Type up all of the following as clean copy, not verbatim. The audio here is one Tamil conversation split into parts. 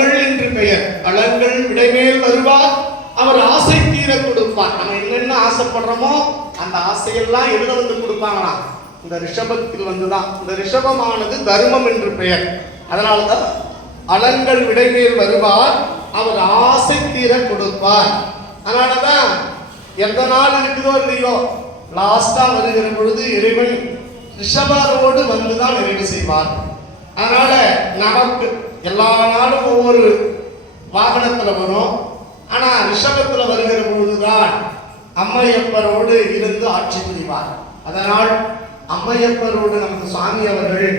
அலங்கள் என்று பெயர். அலங்கள் விடைமேல் வருவார், அவர் ஆசை தீர கொடுப்பார். நம்ம என்னென்ன ஆசைப்படுறோமோ அந்த ஆசையெல்லாம் எழுத வந்து கொடுப்பாங்களாம். இந்த ரிஷபத்தில் வந்துதான். இந்த ரிஷபமானது தர்மம் என்று பெயர். அதனால்தான் அலங்கள் விடைமேல் வருவார், அவர் ஆசை தீர கொடுப்பார். அதனாலதான் எந்த நாள் இருக்குதோ இல்லையோ லாஸ்டா வருகிற பொழுது இறைவன் ரிஷபரோடு வந்துதான் நிறைவு செய்வார். அதனால நமக்கு எல்லா நாளும் ஒவ்வொரு வாகனத்துல வரும். ஆனா ரிஷபத்துல வருகிற பொழுதுதான் அம்மையப்பரோடு இருந்து ஆட்சி புரிவார். அதனால் அம்மையப்பரோடு நமக்கு சுவாமி அவர்கள்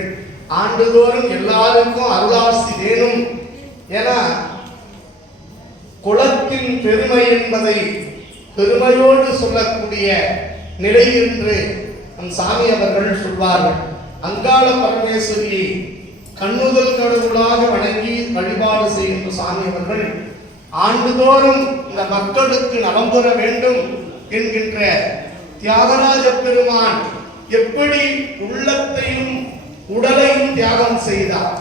ஆண்டுதோறும் எல்லாருக்கும் அருளாசி வேணும். ஏன்னா குலத்தின் பெருமை என்பதை பெருமையோடு சொல்லக்கூடிய நிலை என்று நம் சாமி அவர்கள் சொல்வார்கள். அங்காள பரமேஸ்வரியை கண்ணுதல் கடவுளாக வணங்கி வழிபாடு செய்கின்ற சாமி அவர்கள் ஆண்டுதோறும் இந்த மக்களுக்கு நலம் பெற வேண்டும் என்கின்ற தியாகராஜ பெருமான் எப்படி உள்ளத்தையும் உடலையும் தியாகம் செய்தார்.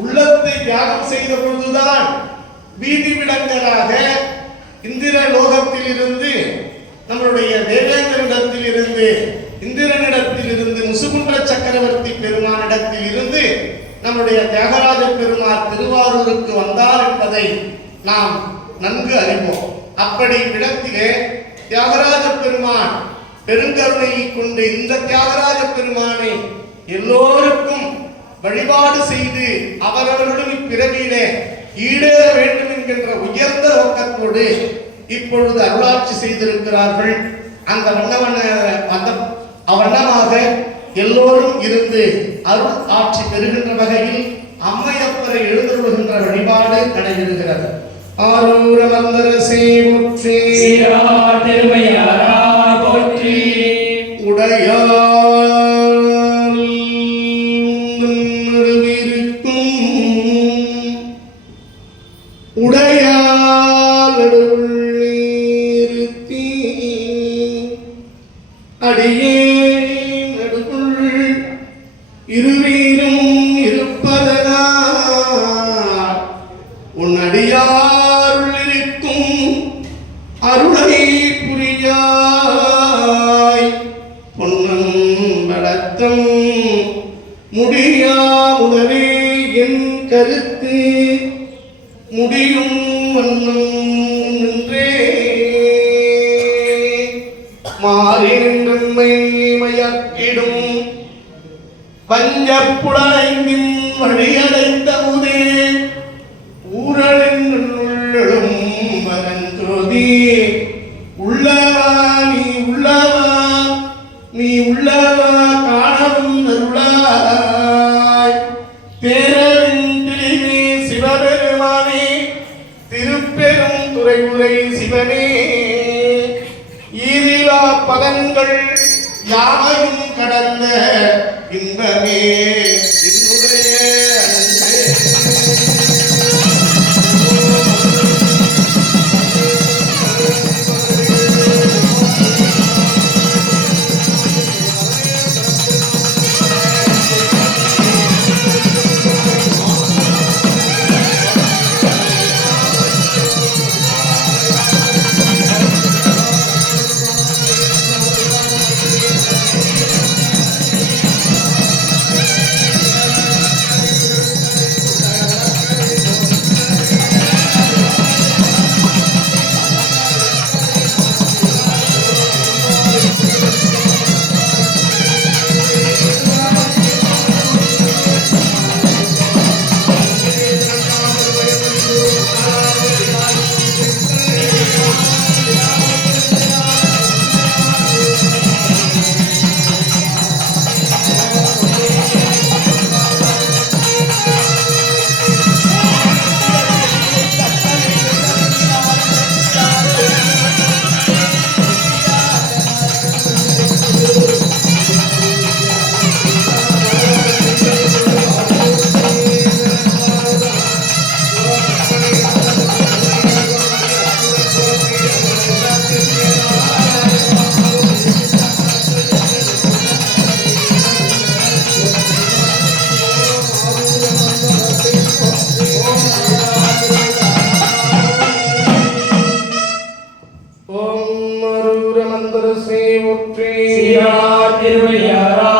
உள்ளத்தை தியாகம் செய்த பொழுதுதான் வீதி விலங்கராக இந்திர லோகத்தில் இருந்து நம்மளுடைய தேவேந்திரனிடத்தில் இருந்து இந்திரனிடத்தில் இருந்து முசுகுன்ற சக்கரவர்த்தி பெருமானிடத்தில் இருந்து நம்முடைய தியாகராஜ பெருமாள் திருவாரூருக்கு வந்தார் என்பதை நாம் நன்கு அறிவோம். அப்படி இடத்திலே தியாகராஜ பெருமான் பெருங்கருணையை கொண்டு இந்த தியாகராஜ பெருமானை எல்லோருக்கும் வழிபாடு செய்து அவரவர்களும் இப்பிறவியிலே ஈடேற வேண்டும் என்கின்ற உயர்ந்த நோக்கத்தோடு இப்பொழுது அருளாட்சி செய்திருக்கிறார்கள். அந்த வண்ணமாக எல்லோரும் இருந்து அருள் ஆட்சி பெறுகின்ற வகையில் அம்மையப்பரை எழுந்தருளுகின்ற வழிபாடு நடைபெறுகிறது. ஆரூர மந்தரசே போற்றி, போற்றி, உடையார் உடையால் நடுவுள்ளீர்த்தி அடியே நடுவுள் இருவீரும் இருப்பதனால் உன் அடியாருள்ளிருக்கும் அருளை புரியாய் பொன்னம் வளர்த்தம் முடியா முதலே என் கருத்து முடியும் வண்ணம் நின்றே மாறினை மயக்கிடும் பஞ்சப்புலனைந்தின் வழியடைந்தவுதே ஊரலின் உள்ளளும் மகஞ்சோதி உள்ளவா நீ உள்ளவா நீ உள்ளவா காணவும் அருளாய் தேரவின் தெளிவே சிவபெருமானே திருப்பெரும் துறையுரை சிவனே ஈரிலா பலன்கள் யாவையும் கடந்த இன்பமே என்னுடைய திரு ஸ்ரீ உற்றி திருவையாரா